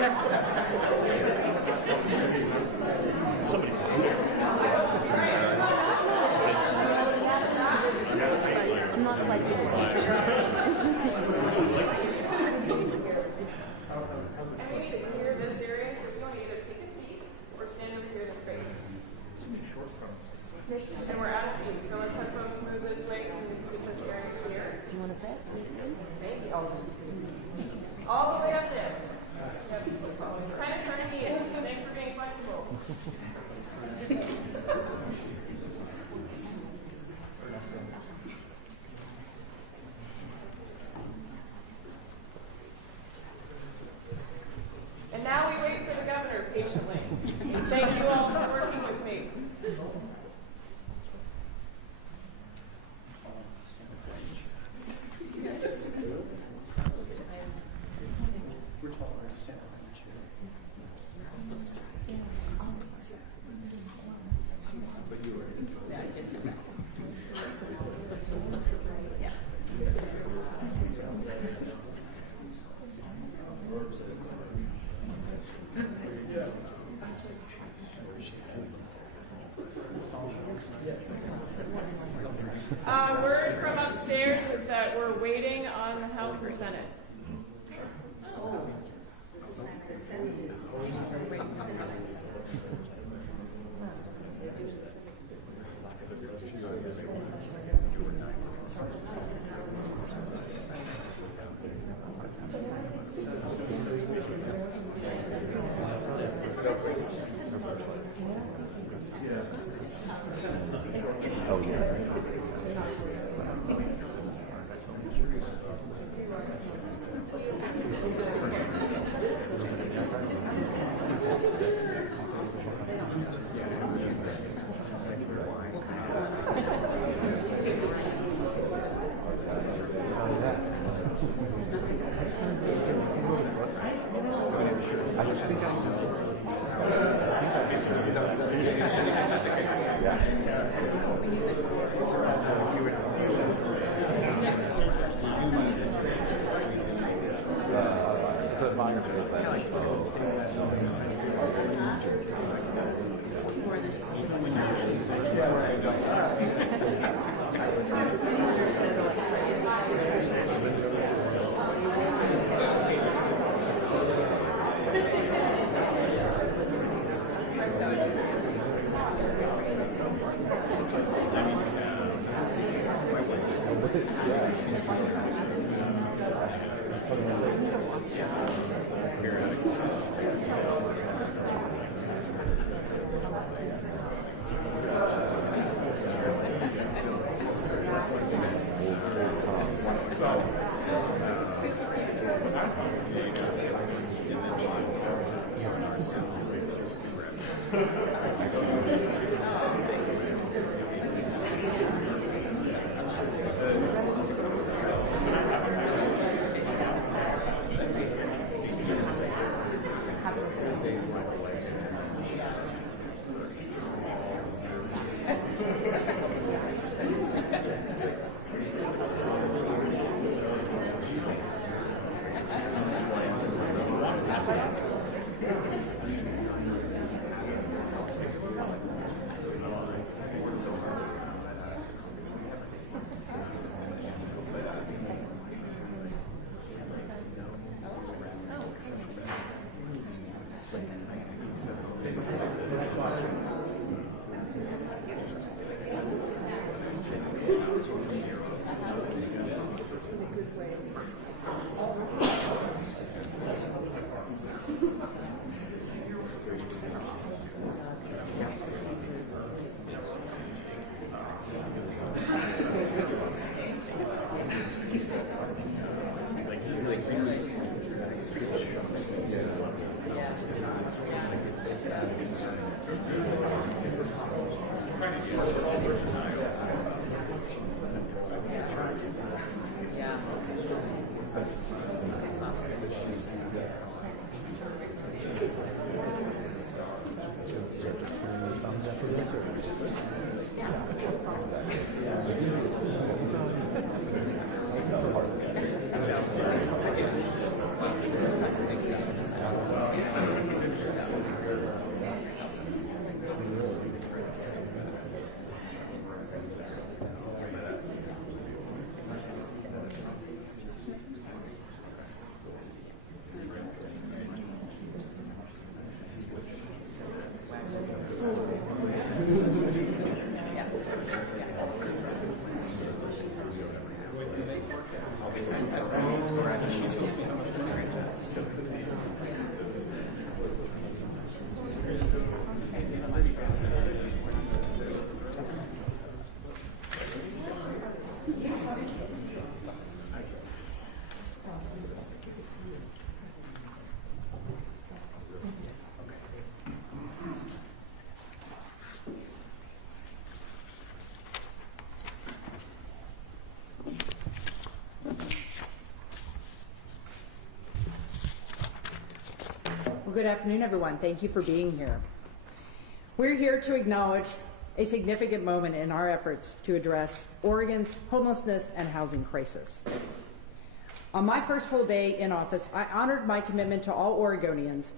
I'm not like this. And we're out of seats, so let's have folks move this way and get such areas here. Do you want to sit? Maybe. All the way up there. Yep. Kind of turning me in. Thanks for being flexible. And now we wait for the governor patiently. Thank you all for working with me. Word from upstairs is that we're waiting on the House and Senate. Oh, yeah. Well, good afternoon, everyone. Thank you for being here. We're here to acknowledge a significant moment in our efforts to address Oregon's homelessness and housing crisis. On my first full day in office, I honored my commitment to all Oregonians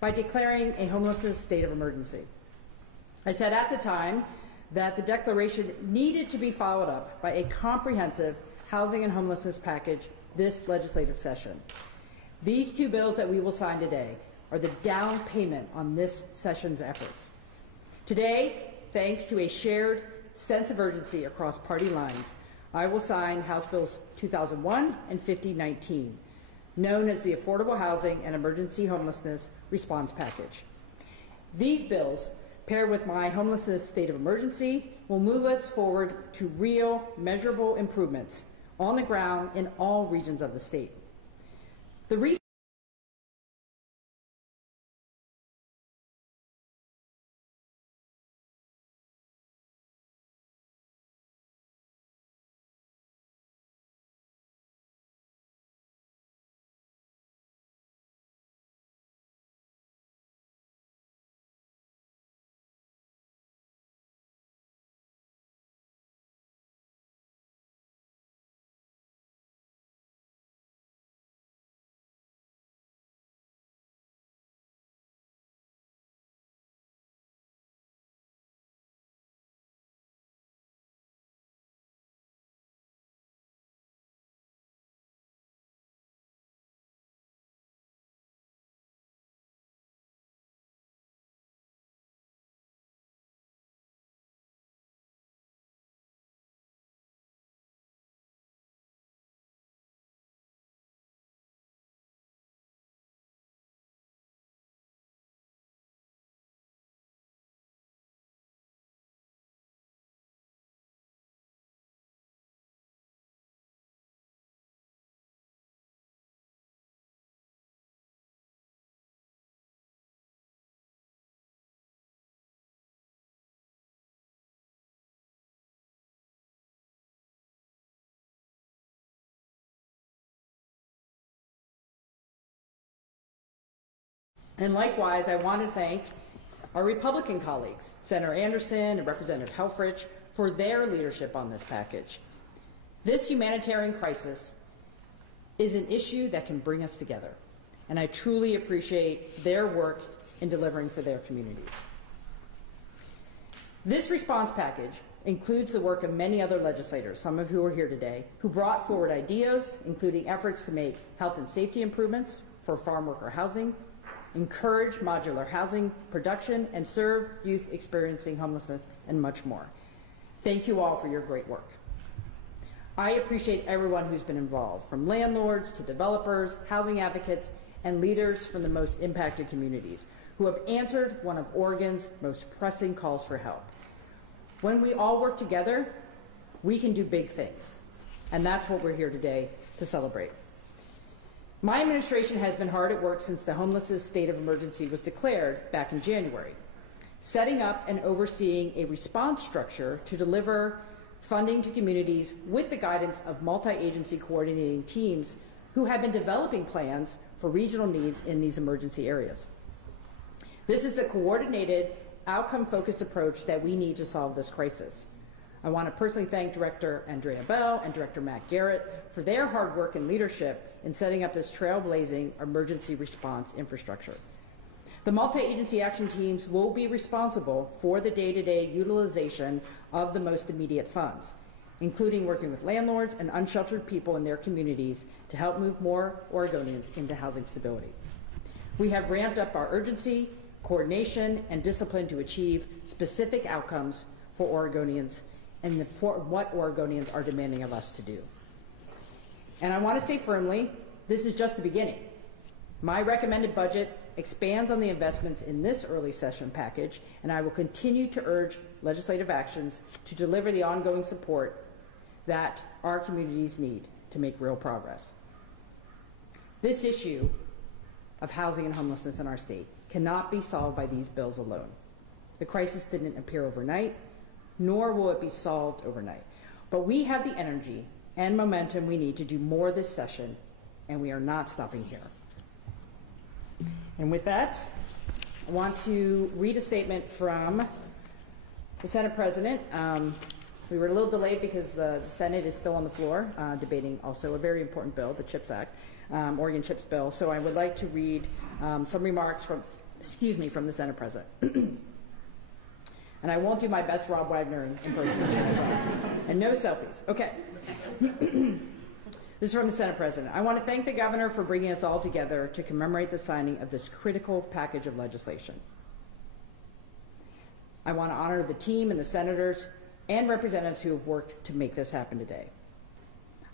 by declaring a homelessness state of emergency. I said at the time that the declaration needed to be followed up by a comprehensive housing and homelessness package this legislative session. These two bills that we will sign today are the down payment on this session's efforts. Today, thanks to a shared sense of urgency across party lines, I will sign House Bills 2001 and 5019, known as the Affordable Housing and Emergency Homelessness Response Package. These bills, paired with my homelessness state of emergency, will move us forward to real, measurable improvements on the ground in all regions of the state. And likewise, I want to thank our Republican colleagues, Senator Anderson and Representative Helfrich, for their leadership on this package. This humanitarian crisis is an issue that can bring us together, and I truly appreciate their work in delivering for their communities. This response package includes the work of many other legislators, some of who are here today, who brought forward ideas, including efforts to make health and safety improvements for farm worker housing, encourage modular housing production, and serve youth experiencing homelessness, and much more. Thank you all for your great work. I appreciate everyone who's been involved, from landlords to developers, housing advocates, and leaders from the most impacted communities, who have answered one of Oregon's most pressing calls for help. When we all work together, we can do big things, and that's what we're here today to celebrate. My administration has been hard at work since the homelessness state of emergency was declared back in January, setting up and overseeing a response structure to deliver funding to communities with the guidance of multi-agency coordinating teams who have been developing plans for regional needs in these emergency areas. This is the coordinated, outcome-focused approach that we need to solve this crisis. I want to personally thank Director Andrea Bell and Director Matt Garrett for their hard work and leadership in setting up this trailblazing emergency response infrastructure. The multi-agency action teams will be responsible for the day-to-day utilization of the most immediate funds, including working with landlords and unsheltered people in their communities to help move more Oregonians into housing stability. We have ramped up our urgency, coordination, and discipline to achieve specific outcomes for Oregonians and for what Oregonians are demanding of us to do. And I want to say firmly, this is just the beginning. My recommended budget expands on the investments in this early session package, and I will continue to urge legislative actions to deliver the ongoing support that our communities need to make real progress. This issue of housing and homelessness in our state cannot be solved by these bills alone. The crisis didn't appear overnight, nor will it be solved overnight. But we have the energy and momentum we need to do more this session, and we are not stopping here. And with that, I want to read a statement from the Senate President. We were a little delayed because the Senate is still on the floor debating also a very important bill, the CHIPS Act, Oregon CHIPS bill. So I would like to read some remarks from the Senate President. And I won't do my best Rob Wagner impersonation, I promise. And no selfies. Okay. This is from the Senate President. I want to thank the governor for bringing us all together to commemorate the signing of this critical package of legislation. I want to honor the team and the senators and representatives who have worked to make this happen today.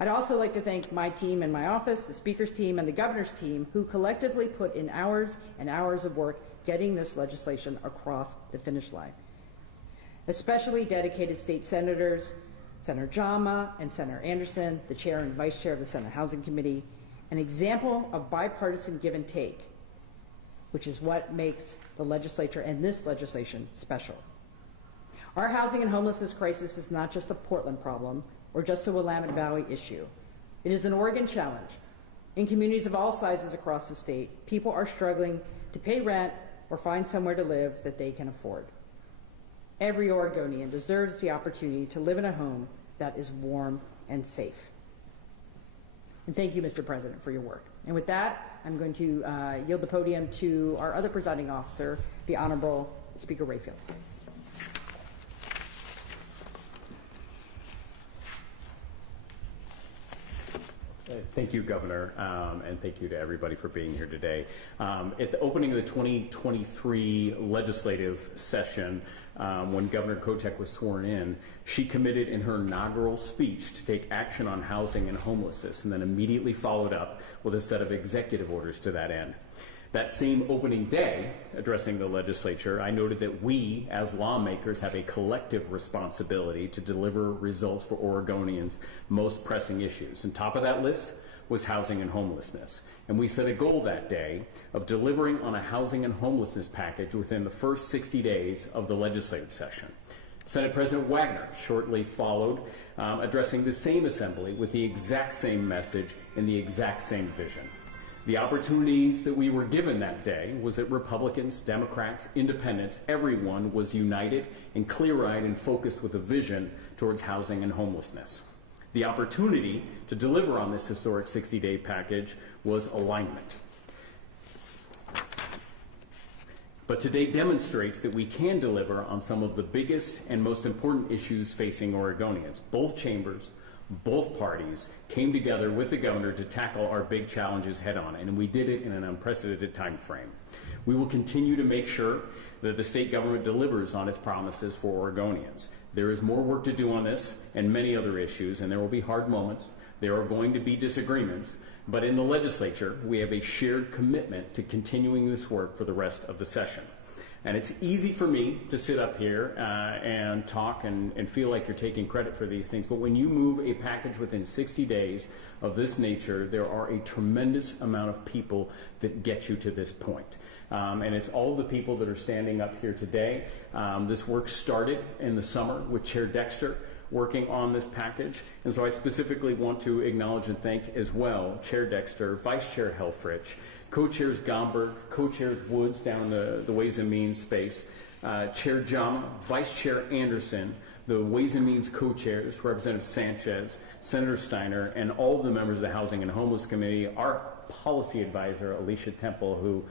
I'd also like to thank my team in my office, the Speaker's team, and the Governor's team, who collectively put in hours and hours of work getting this legislation across the finish line. Especially dedicated state senators, Senator Jama and Senator Anderson, the chair and vice chair of the Senate Housing Committee, an example of bipartisan give and take, which is what makes the legislature and this legislation special. Our housing and homelessness crisis is not just a Portland problem or just a Willamette Valley issue. It is an Oregon challenge. In communities of all sizes across the state, people are struggling to pay rent or find somewhere to live that they can afford. Every Oregonian deserves the opportunity to live in a home that is warm and safe. And thank you, Mr. President, for your work. And with that, I'm going to yield the podium to our other presiding officer, the Honorable Speaker Rayfield. Thank you, Governor, and thank you to everybody for being here today. At the opening of the 2023 legislative session, when Governor Kotek was sworn in, she committed in her inaugural speech to take action on housing and homelessness, and then immediately followed up with a set of executive orders to that end. That same opening day, addressing the legislature, I noted that we, as lawmakers, have a collective responsibility to deliver results for Oregonians' most pressing issues. And top of that list was housing and homelessness. And we set a goal that day of delivering on a housing and homelessness package within the first 60 days of the legislative session. Senate President Wagner shortly followed, addressing the same assembly with the exact same message and the exact same vision. The opportunities that we were given that day was that Republicans, Democrats, Independents, everyone was united and clear-eyed and focused with a vision towards housing and homelessness. The opportunity to deliver on this historic 60-day package was alignment. But today demonstrates that we can deliver on some of the biggest and most important issues facing Oregonians. Both chambers, both parties came together with the governor to tackle our big challenges head on, and we did it in an unprecedented time frame. We will continue to make sure that the state government delivers on its promises for Oregonians. There is more work to do on this and many other issues, and there will be hard moments. There are going to be disagreements, but in the legislature, we have a shared commitment to continuing this work for the rest of the session. And it's easy for me to sit up here and talk and feel like you're taking credit for these things, but when you move a package within 60 days of this nature, there are a tremendous amount of people that get you to this point. And it's all the people that are standing up here today. This work started in the summer with Chair Dexter working on this package, and so I specifically want to acknowledge and thank as well Chair Dexter, Vice Chair Helfrich, Co-Chairs Gomberg, Co-Chairs Woods down in the Ways and Means space, Chair Jama, Vice Chair Anderson, the Ways and Means Co-Chairs, Representative Sanchez, Senator Steiner, and all of the members of the Housing and Homeless Committee, our policy advisor, Alicia Temple, who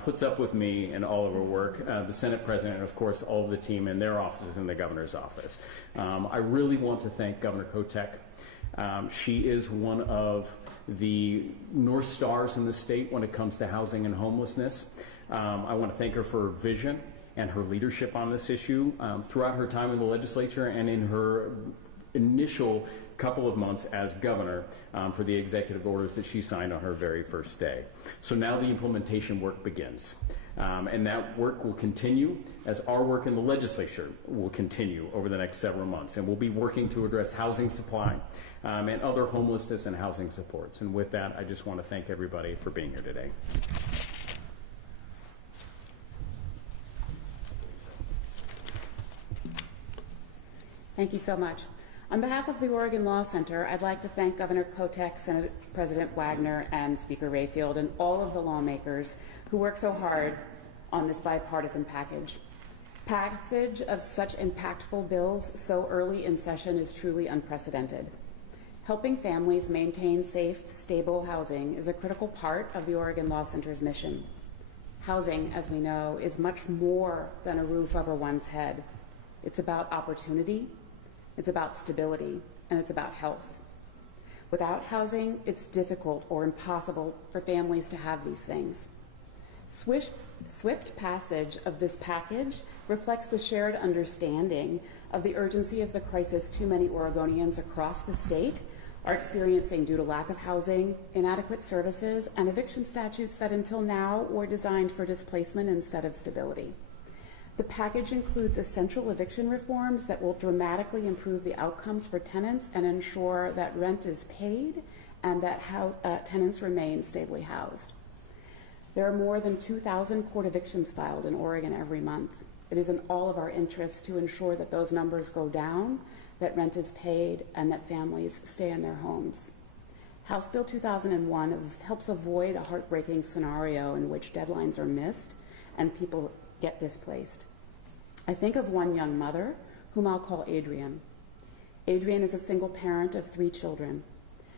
puts up with me in all of our work, the Senate President, and of course all of the team in their offices in the Governor's office. I really want to thank Governor Kotek. She is one of the North Stars in the state when it comes to housing and homelessness. I want to thank her for her vision and her leadership on this issue throughout her time in the legislature and in her initial couple of months as governor for the executive orders that she signed on her very first day. So now the implementation work begins. And that work will continue as our work in the legislature will continue over the next several months. And we'll be working to address housing supply and other homelessness and housing supports. And with that, I just want to thank everybody for being here today. Thank you so much. On behalf of the Oregon Law Center, I'd like to thank Governor Kotek, Senate President Wagner, and Speaker Rayfield, and all of the lawmakers who worked so hard on this bipartisan package. Passage of such impactful bills so early in session is truly unprecedented. Helping families maintain safe, stable housing is a critical part of the Oregon Law Center's mission. Housing, as we know, is much more than a roof over one's head. It's about opportunity, it's about stability, and it's about health. Without housing, it's difficult or impossible for families to have these things. Swift passage of this package reflects the shared understanding of the urgency of the crisis too many Oregonians across the state are experiencing due to lack of housing, inadequate services, and eviction statutes that until now were designed for displacement instead of stability. The package includes essential eviction reforms that will dramatically improve the outcomes for tenants and ensure that rent is paid and that tenants remain stably housed. There are more than 2,000 court evictions filed in Oregon every month. It is in all of our interests to ensure that those numbers go down, that rent is paid, and that families stay in their homes. House Bill 2001 helps avoid a heartbreaking scenario in which deadlines are missed and people get displaced. I think of one young mother, whom I'll call Adrienne. Adrienne is a single parent of 3 children.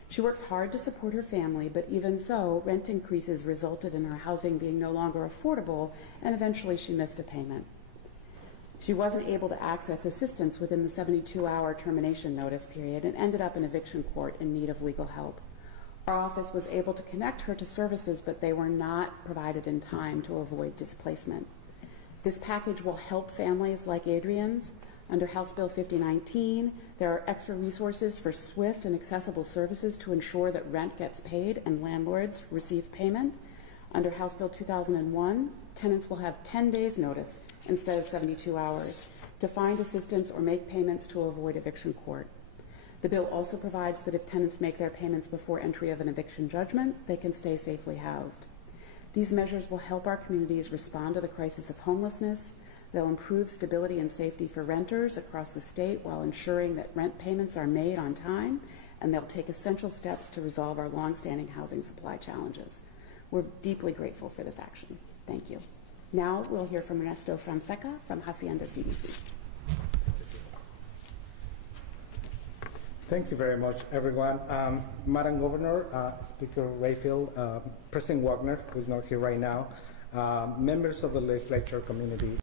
She works hard to support her family, but even so, rent increases resulted in her housing being no longer affordable, and eventually she missed a payment. She wasn't able to access assistance within the 72-hour termination notice period and ended up in eviction court in need of legal help. Our office was able to connect her to services, but they were not provided in time to avoid displacement. This package will help families like Adrienne's. Under House Bill 5019, there are extra resources for swift and accessible services to ensure that rent gets paid and landlords receive payment. Under House Bill 2001, tenants will have 10 days notice instead of 72 hours to find assistance or make payments to avoid eviction court. The bill also provides that if tenants make their payments before entry of an eviction judgment, they can stay safely housed. These measures will help our communities respond to the crisis of homelessness. They'll improve stability and safety for renters across the state while ensuring that rent payments are made on time, and they'll take essential steps to resolve our longstanding housing supply challenges. We're deeply grateful for this action. Thank you. Now we'll hear from Ernesto Fonseca from Hacienda CDC. Thank you very much, everyone. Madam Governor, Speaker Rayfield, President Wagner, who is not here right now, members of the legislature community,